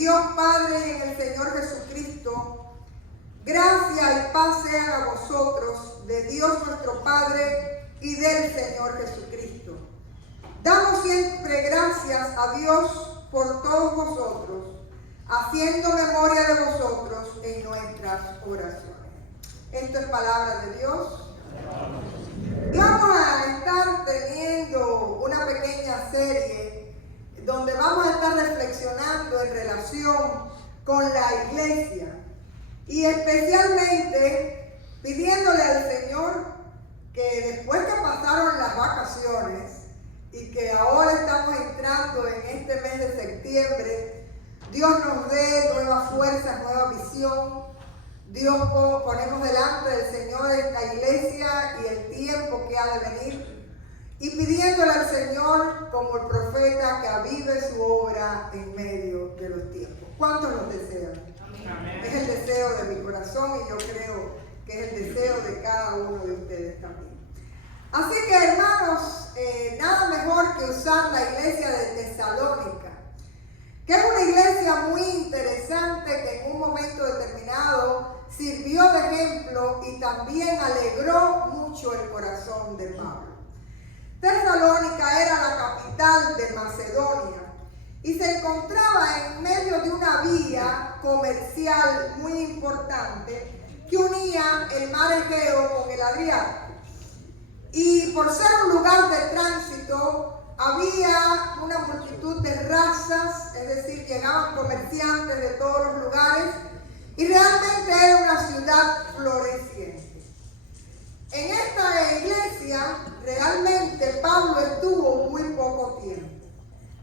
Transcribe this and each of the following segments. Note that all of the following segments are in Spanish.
Dios Padre y en el Señor Jesucristo, gracia y paz sean a vosotros, de Dios nuestro Padre y del Señor Jesucristo. Damos siempre gracias a Dios por todos vosotros, haciendo memoria de vosotros en nuestras oraciones. Esto es palabra de Dios. Y vamos a estar teniendo una pequeña serie donde vamos a estar reflexionando en relación con la iglesia y especialmente pidiéndole al Señor que después que pasaron las vacaciones y que ahora estamos entrando en este mes de septiembre, Dios nos dé nuevas fuerzas, nueva visión. Dios, ponemos delante del Señor esta iglesia y el tiempo que ha de venir, y pidiéndole al Señor, como el profeta, que avive su obra en medio de los tiempos. ¿Cuántos los desean? Amén. Es el deseo de mi corazón y yo creo que es el deseo de cada uno de ustedes también. Así que, hermanos, nada mejor que usar la iglesia de Tesalónica, que es una iglesia muy interesante que en un momento determinado sirvió de ejemplo y también alegró mucho el corazón de Pablo. Tesalónica era la capital de Macedonia y se encontraba en medio de una vía comercial muy importante que unía el mar Egeo con el Adriático. Y por ser un lugar de tránsito, había una multitud de razas, es decir, llegaban comerciantes de todos los lugares, y realmente era una ciudad floreciente. En esta iglesia, realmente Pablo estuvo muy poco tiempo.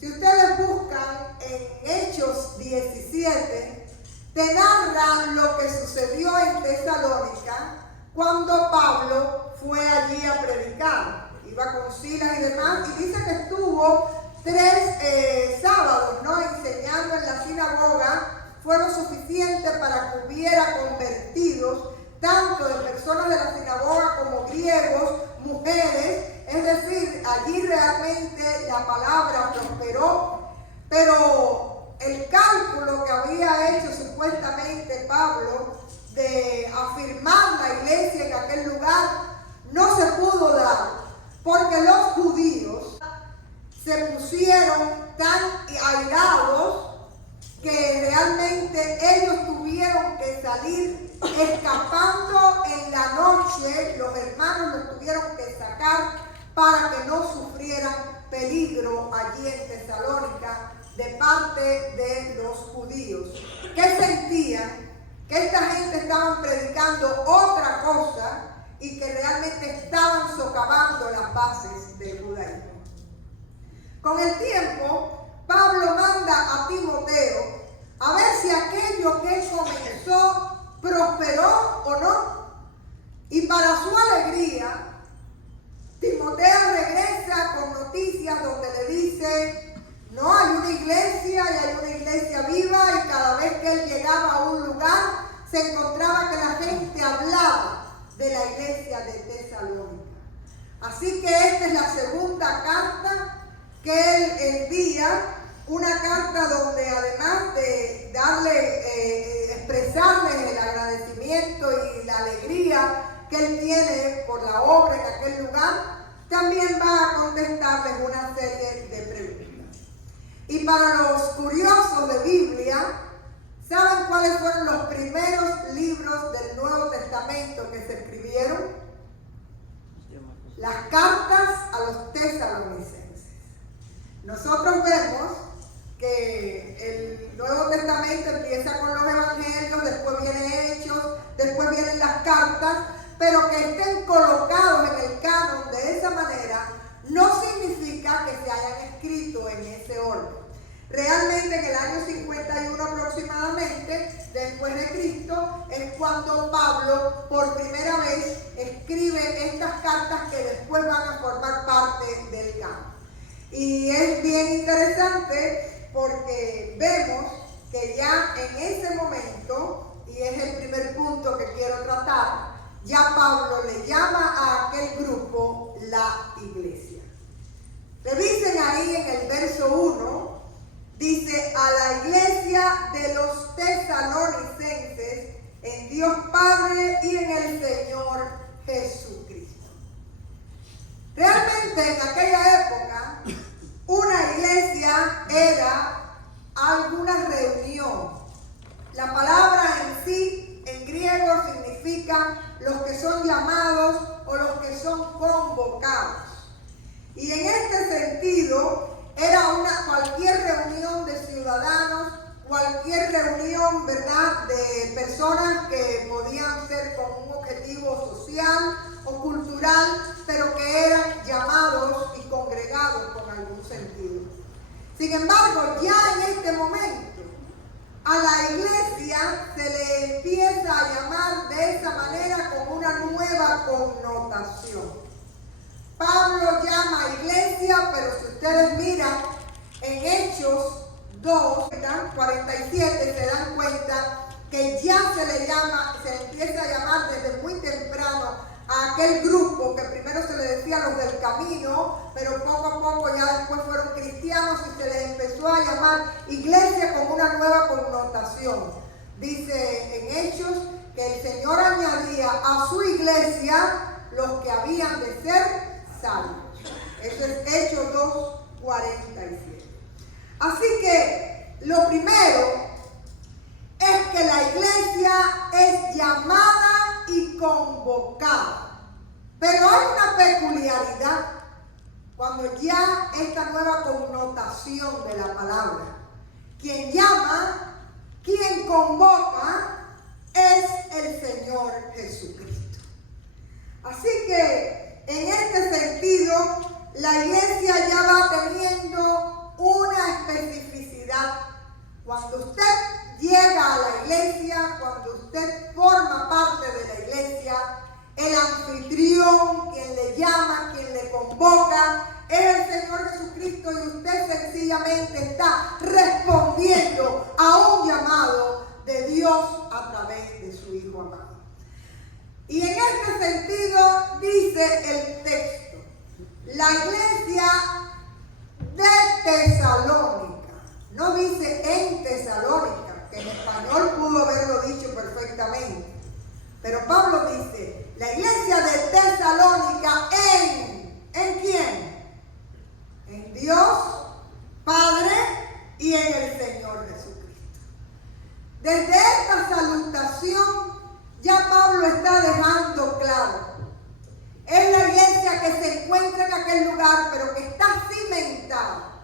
Si ustedes buscan en Hechos 17, te narran lo que sucedió en Tesalónica cuando Pablo fue allí a predicar. Iba con Silas y demás, y dice que estuvo 3 sábados, ¿no?, enseñando en la sinagoga. Fueron suficientes para que hubiera convertidos, tanto de personas de la sinagoga como griegos, mujeres. Es decir, allí realmente la palabra prosperó, pero el cálculo que había hecho supuestamente Pablo de afirmar la iglesia en aquel lugar no se pudo dar, porque los judíos se pusieron tan airados que realmente ellos tuvieron que salir escapando en la noche. Los hermanos los tuvieron que sacar para que no sufrieran peligro allí en Tesalónica de parte de los judíos, que sentían que esta gente estaba predicando otra cosa y que realmente estaban socavando las bases del judaísmo. Con el tiempo, Pablo manda a Timoteo a ver si aquello que él comenzó prosperó o no. Y para su alegría, Timoteo regresa con noticias donde le dice: no, hay una iglesia y hay una iglesia viva, y cada vez que él llegaba a un lugar se encontraba que la gente hablaba de la iglesia de Tesalónica. Así que esta es la segunda carta que él envía, una carta donde además de expresarle el agradecimiento y la alegría que él tiene por la obra en aquel lugar, también va a contestarles una serie de preguntas. Y para los curiosos de Biblia, ¿saben cuáles fueron los primeros libros del Nuevo Testamento que se escribieron? Las cartas a los tesalonicenses. Nosotros vemos que el Nuevo Testamento empieza con los evangelios, después viene Hechos, después vienen las cartas, pero que estén colocados en el canon de esa manera no significa que se hayan escrito en ese orden. Realmente en el año 51 aproximadamente, después de Cristo, es cuando Pablo por primera vez escribe estas cartas que después van a formar parte del canon. Y es bien interesante porque vemos que ya en ese momento, y es el primer punto que quiero tratar, ya Pablo le llama a aquel grupo la iglesia. Revisen ahí en el verso 1 dice: a la iglesia de los tesalonicenses, en Dios Padre y en el Señor Jesucristo. Realmente en aquella época, una iglesia era alguna reunión. La palabra en sí, en griego, significa los que son llamados o los que son convocados. Y en este sentido, era cualquier reunión de ciudadanos, cualquier reunión, ¿verdad?, de personas que podían ser con un objetivo social o cultural, pero que eran llamados y congregados con algún sentido. Sin embargo, ya en este momento, a la iglesia se le empieza a llamar de esa manera con una nueva connotación. Pablo llama a iglesia, pero si ustedes miran en Hechos 2, 47, se dan cuenta que ya se le empieza a llamar desde muy temprano a aquel grupo que primero se le decía los del camino, pero poco a poco ya después fueron cristianos y se les empezó a llamar iglesia con una nueva connotación. Dice en Hechos que el Señor añadía a su iglesia los que habían de ser salvos. Eso es Hechos 2:47. Así que lo primero es que la iglesia es llamada y convocada. Pero hay una peculiaridad cuando ya esta nueva connotación de la palabra. Quien llama, quien convoca es el Señor Jesucristo. Así que en este sentido, la iglesia ya va teniendo una especificidad. Cuando usted llega a la iglesia, cuando usted forma parte de la iglesia, el anfitrión, quien le llama, quien le convoca, es el Señor Jesucristo, y usted sencillamente está respondiendo a un llamado de Dios a través de su Hijo amado. Y en este sentido dice el texto, la iglesia de Tesalónica, no dice en Tesalónica, que en español pudo haberlo dicho perfectamente, pero Pablo dice, la iglesia de Tesalónica ¿en quién? En Dios Padre y en el Señor Jesucristo. Desde esta salutación ya Pablo está dejando claro, es la iglesia que se encuentra en aquel lugar, pero que está cimentada,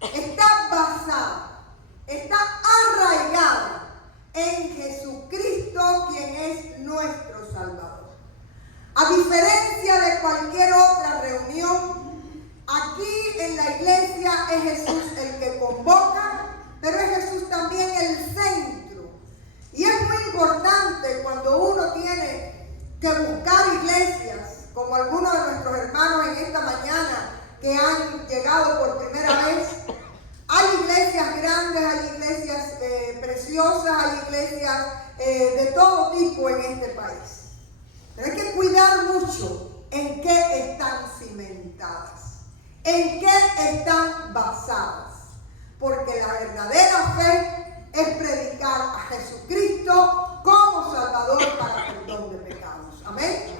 está basada, está arraigada en Jesucristo, quien es nuestro Salvador. A diferencia de cualquier otra reunión, aquí en la iglesia es Jesús el que convoca, pero es Jesús también el centro. Y es muy importante cuando uno tiene que buscar iglesias, como algunos de nuestros hermanos en esta mañana que han llegado por primera vez. Hay iglesias grandes, hay iglesias preciosas, hay iglesias de todo tipo en este país. Pero hay que cuidar mucho en qué están cimentadas, en qué están basadas. Porque la verdadera fe es predicar a Jesucristo como Salvador para perdón de pecados. Amén.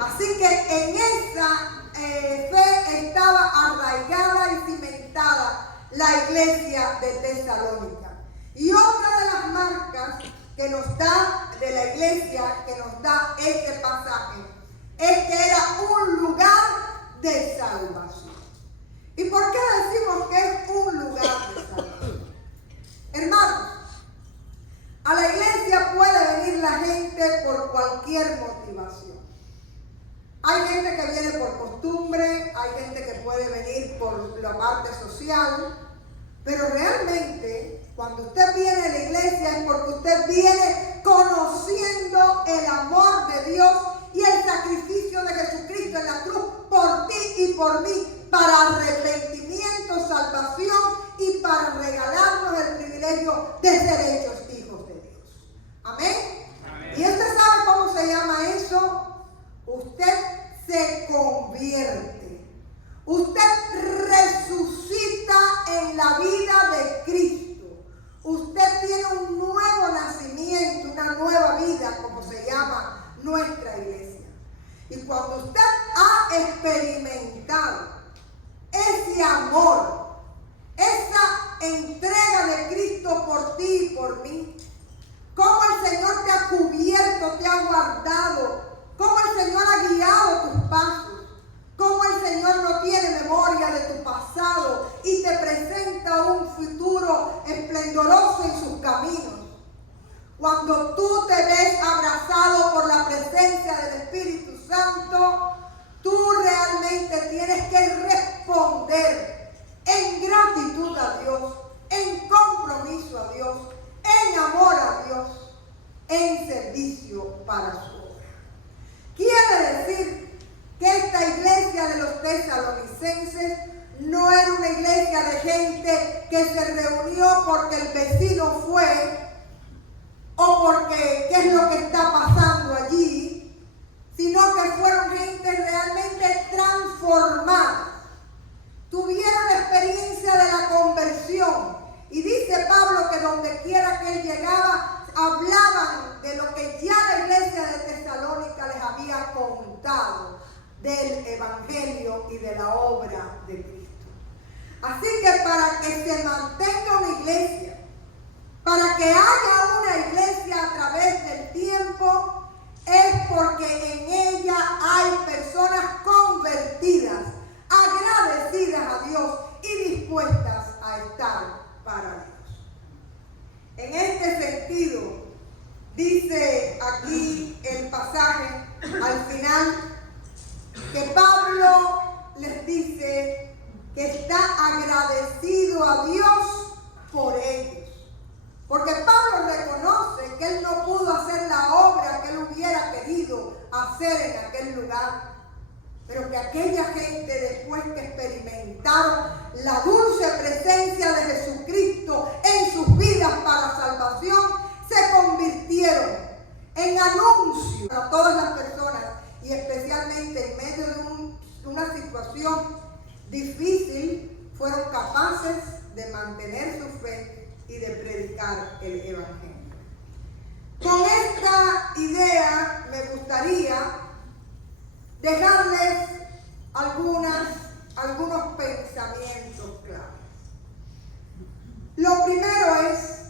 Así que en esa fe estaba arraigada y cimentada la iglesia de Tesalónica. Y otra de las marcas que nos da de la iglesia, que nos da este pasaje, es que era un lugar de salvación. ¿Y por qué decimos que es un lugar de salvación? Hermanos, a la iglesia puede venir la gente por cualquier motivación. Hay gente que viene por costumbre, hay gente que puede venir por la parte social, pero realmente cuando usted viene a la iglesia es porque usted viene conociendo el amor de Dios y el sacrificio de Jesucristo en la cruz por ti y por mí, para arrepentimiento, salvación y para regalarnos el privilegio de ser hechos hijos de Dios. Amén. Amén. ¿Y usted sabe cómo se llama eso? Usted se convierte. Usted resucita en la vida de tiene un nuevo nacimiento, una nueva vida, como se llama nuestra iglesia. Y cuando usted ha experimentado ese amor, esa entrega de Cristo por ti y por mí, cómo el Señor te ha cubierto, te ha guardado, cómo el Señor ha guiado tus pasos, cómo el Señor no tiene memoria de tu pasado y te presenta un futuro esplendoroso en sus caminos. Cuando tú te ves abrazado por la presencia del Espíritu Santo, tú realmente tienes que responder en gratitud a Dios, en compromiso a Dios, en amor a Dios, en servicio para su obra. Quiere decir que esta iglesia de los tesalonicenses no era una iglesia de gente que se reunió porque el vecino fue o porque qué es lo que está pasando allí, sino que fueron gente realmente transformada. Tuvieron la experiencia de la conversión. Y dice Pablo que donde quiera que él llegaba, hablaban de lo que ya la iglesia de Tesalónica les había contado del evangelio y de la obra de Cristo. Así que para que se mantenga una iglesia, para que haya una iglesia a través del tiempo, es porque en ella hay personas convertidas, agradecidas a Dios y dispuestas a estar para Dios. En este sentido, dice aquí el pasaje al final que Pablo les dice que está agradecido a Dios por ellos. Porque Pablo reconoce que él no pudo hacer la obra que él hubiera querido hacer en aquel lugar. Pero que aquella gente, después que experimentaron la dulce presencia de Jesucristo en sus vidas para salvación, se convirtieron en anuncio para todas las personas y especialmente en medio de una situación difícil, fueron capaces de mantener su fe y de predicar el evangelio. Con esta idea me gustaría dejarles algunos pensamientos claros. Lo primero es,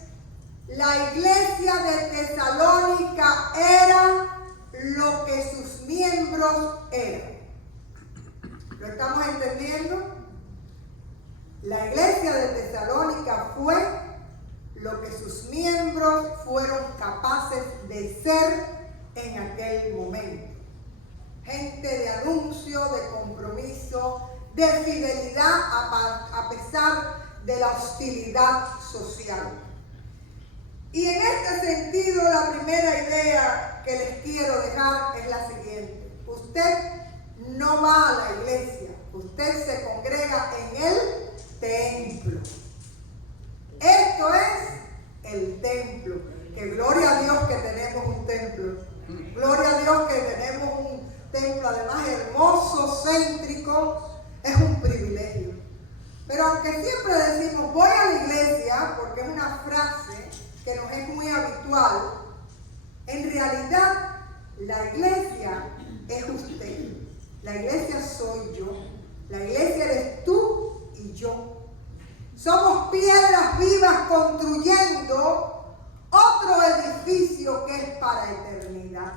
la iglesia de Tesalónica era lo que sus miembros eran. ¿Lo estamos entendiendo? La iglesia de Tesalónica fue lo que sus miembros fueron capaces de ser en aquel momento. Gente de anuncio, de compromiso, de fidelidad a pesar de la hostilidad social. Y en este sentido, la primera idea que les quiero dejar es la siguiente. Usted no va a la iglesia, usted se congrega en el templo. Esto es el templo. Que gloria a Dios que tenemos un templo. Gloria a Dios que tenemos un templo, además hermoso, céntrico. Es un privilegio. Pero aunque siempre decimos voy a la iglesia, porque es una frase que nos es muy habitual, en realidad la iglesia es usted. La iglesia soy yo. La iglesia eres tú y yo. Somos piedras vivas construyendo otro edificio que es para eternidad.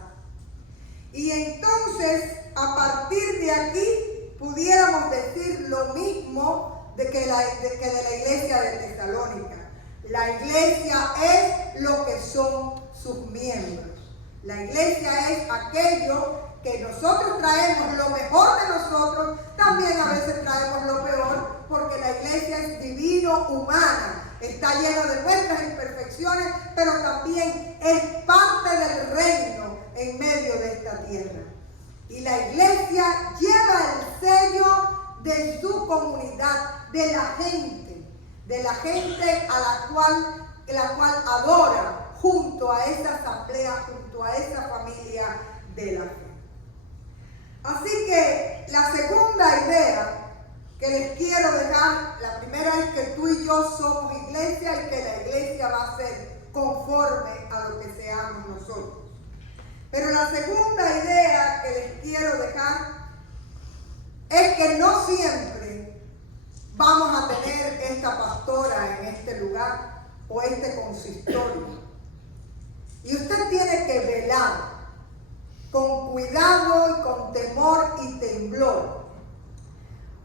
Y entonces, a partir de aquí, pudiéramos decir lo mismo de de la iglesia de Tesalónica. La iglesia es lo que son sus miembros. La iglesia es aquello que nosotros traemos lo mejor de nosotros, también a veces traemos lo peor, porque la iglesia es divino-humana, está llena de nuestras imperfecciones, pero también es parte del reino en medio de esta tierra. Y la iglesia lleva el sello de su comunidad, de la gente a la cual adora, junto a esa asamblea, junto a esa familia de la fe. Así que la segunda idea que les quiero dejar, la primera es que tú y yo somos iglesia y que la iglesia va a ser conforme a lo que seamos nosotros. Pero la segunda idea que les quiero dejar es que no siempre vamos a tener esta pastora en este lugar o este consistorio. Y usted tiene que velar con cuidado y con temor y temblor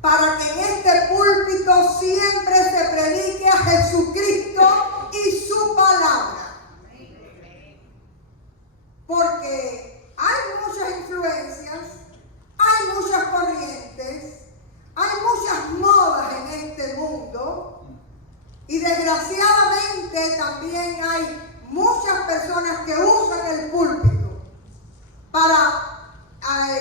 para que en este púlpito siempre se predique a Jesucristo y su palabra. Porque hay muchas influencias, hay muchas corrientes, hay muchas modas en este mundo y desgraciadamente también hay muchas personas que usan el púlpito para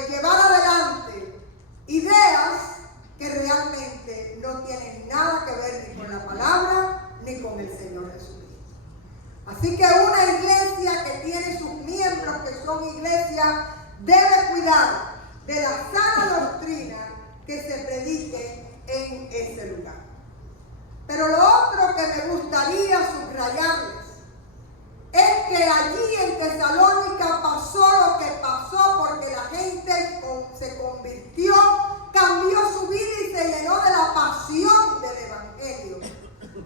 llevar adelante ideas que realmente no tienen nada que ver ni con la palabra ni con el Señor Jesucristo. Así que una iglesia que tiene sus miembros que son iglesias debe cuidar de la sana doctrina que se predique en ese lugar. Pero lo otro que me gustaría subrayarles es que allí en Tesalónica pasó lo que pasó porque la gente se convirtió, cambió su vida y se llenó de la pasión del Evangelio,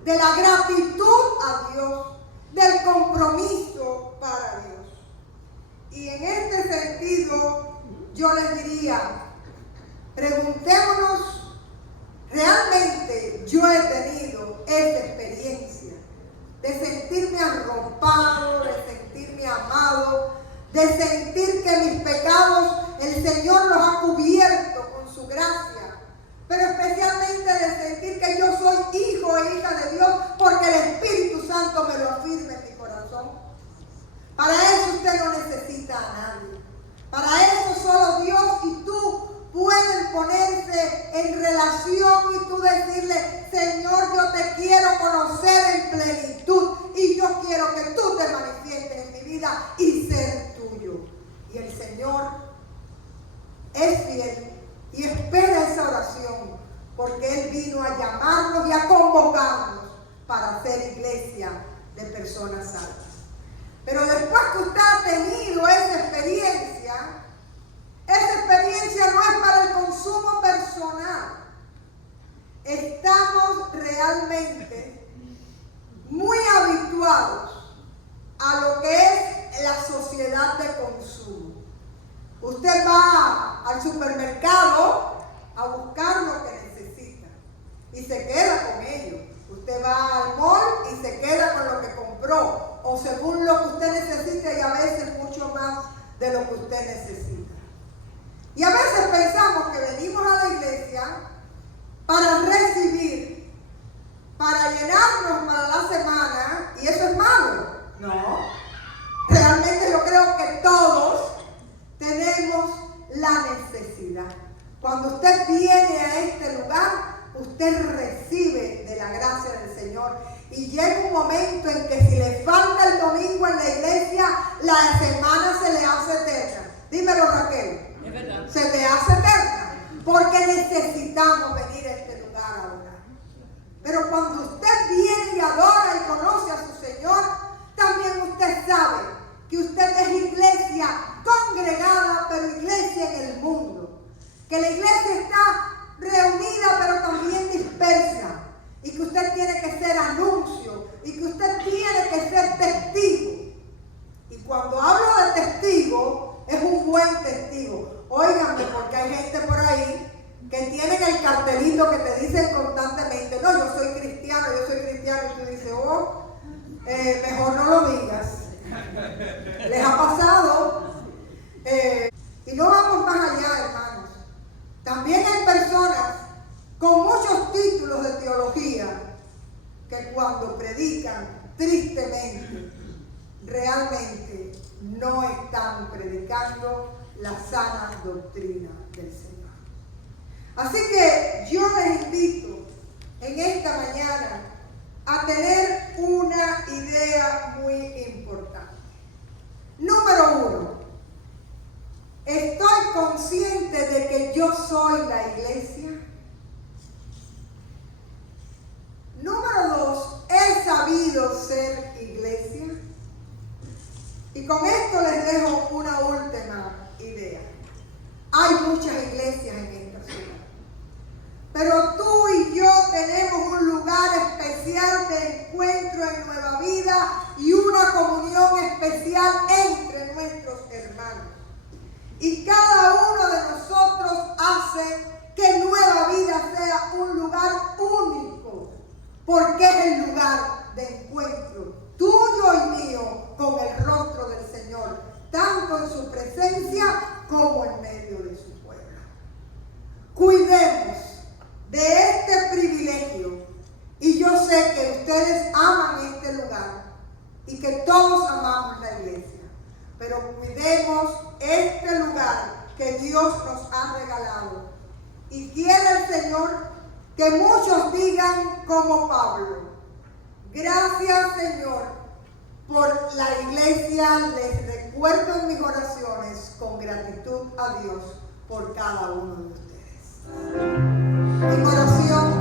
de la gratitud a Dios, del compromiso para Dios. Y en este sentido yo les diría, preguntémonos, ¿realmente yo he tenido esta experiencia de sentirme arropado, de sentirme amado, de sentir que mis pecados el Señor los ha cubierto con su gracia, pero especialmente de sentir que yo soy hijo e hija de Dios porque el Espíritu Santo me lo afirma en mi corazón? Para eso usted no necesita a nadie. Para eso solo Dios y tú pueden ponerse en relación y tú decirle, Señor, yo te quiero conocer en plenitud y yo quiero que tú te manifiestes en mi vida y ser tuyo. Y el Señor es fiel y espera esa oración porque Él vino a llamarnos y a convocarnos para ser iglesia de personas salvas. Pero después que usted ha tenido esa experiencia no es para el consumo personal. Estamos realmente muy habituados a lo que es la sociedad de consumo. Usted va al supermercado a buscar lo que necesita y se queda con ello. Usted va al mall y se queda con lo que compró, o según lo que usted necesita, y a veces mucho más de lo que usted necesita. Y a veces pensamos que venimos a la iglesia para recibir, para llenarnos para la semana, y eso es malo. No. Realmente yo creo que todos tenemos la necesidad. Cuando usted viene a este lugar, usted recibe de la gracia del Señor. Y llega un momento en que si le falta el domingo en la iglesia, la semana se le hace eterna. Dímelo, Raquel. Es verdad. Se te hace eterna. Porque necesitamos venir a este lugar a orar. Pero cuando usted viene y adora y conoce a su Señor, también usted sabe que usted es iglesia congregada, pero iglesia en el mundo. Que la iglesia está reunida, pero también dispersa. Y que usted tiene que ser anuncio. Y que usted tiene que ser testigo. Y cuando hablo de testigo, es un buen testigo. Óiganme, porque hay gente por ahí que tienen el cartelito que te dicen constantemente, no, yo soy cristiano, y tú dices, mejor no lo digas. ¿Les ha pasado? Y no vamos más allá, hermanos. También hay personas con muchos títulos de teología que cuando predican, tristemente, realmente no están predicando la sana doctrina del Señor. Así que yo les invito en esta mañana a tener una idea muy importante. Número 1, ¿estoy consciente de que yo soy la iglesia? Número 2, ¿he sabido ser iglesia? hermanos. Y cada uno de nosotros hace que Nueva Vida sea un lugar único, porque es el lugar de encuentro tuyo y mío con el rostro del Señor, tanto en su presencia como en medio de su pueblo. Cuidemos de este privilegio, y yo sé que ustedes aman este lugar y que todos amamos la iglesia, pero cuidemos este lugar que Dios nos ha regalado. Y quiere el Señor que muchos digan como Pablo: gracias, Señor, por la iglesia. Les recuerdo en mis oraciones con gratitud a Dios por cada uno de ustedes. Mi oración